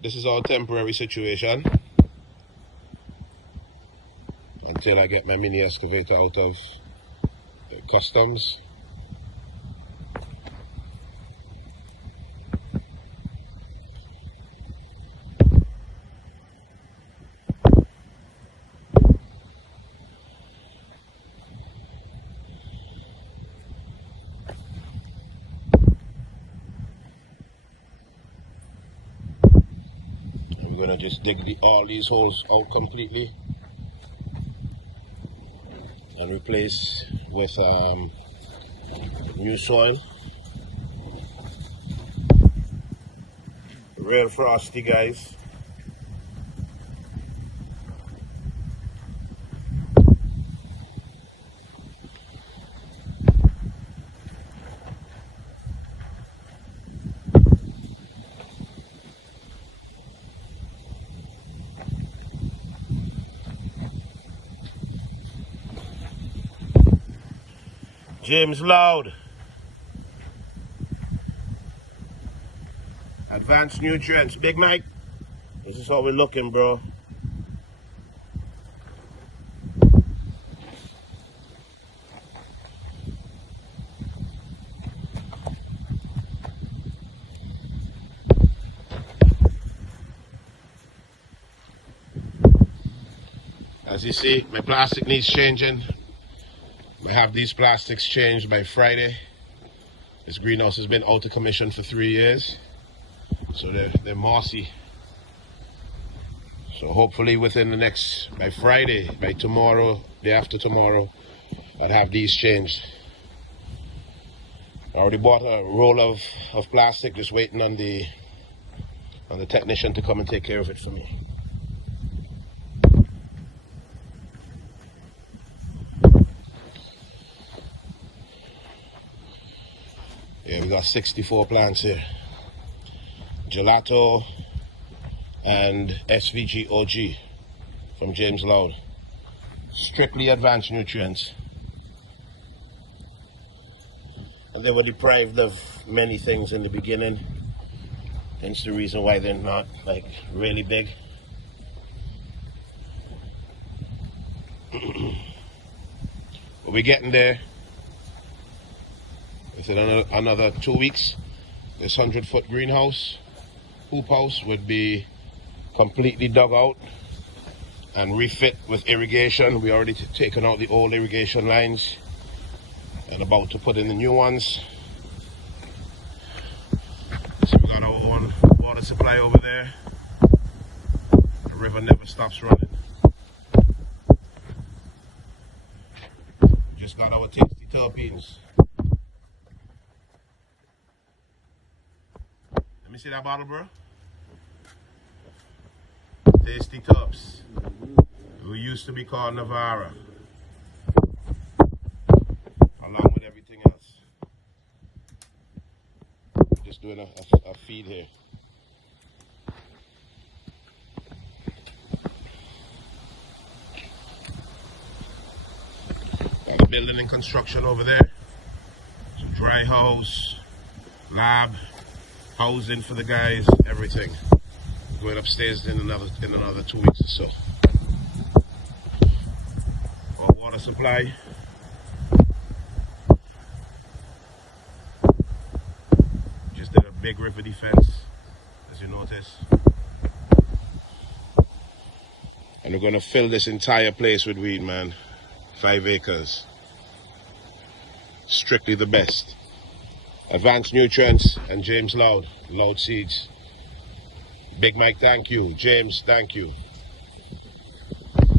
This is our temporary situation until I get my mini excavator out of the customs. We're gonna just dig all these holes out completely and replace with new soil. Real frosty, guys. James Loud. Advanced Nutrients. Big Mike. This is how we're looking, bro. As you see, my plastic needs changing. I have these plastics changed by Friday. This greenhouse has been out of commission for 3 years, so they're mossy. So hopefully within the next, by Friday, by tomorrow, day after tomorrow, I'd have these changed. I already bought a roll of plastic, just waiting on the technician to come and take care of it for me. Yeah, we got 64 plants here. Gelato and SVG OG from James Loud. Strictly Advanced Nutrients. And they were deprived of many things in the beginning. Hence the reason why they're not like really big. But we're getting there. Within another 2 weeks, this 100-foot greenhouse, hoop house, would be completely dug out and refit with irrigation. We already taken out the old irrigation lines and about to put in the new ones. So we got our own water supply over there. The river never stops running. Just got our tasty terpenes. Let me see that bottle, bro. Tasty Tops. We used to be called Navarra, along with everything else. Just doing a feed here. Got a building and construction over there. Some dry house, lab, housing for the guys, everything. Going upstairs in another 2 weeks or so. Our water supply. Just did a big river defense, as you notice. And we're gonna fill this entire place with weed, man. 5 acres. Strictly the best. Advanced Nutrients and James Loud, Loud Seeds. Big Mike, thank you. James, thank you.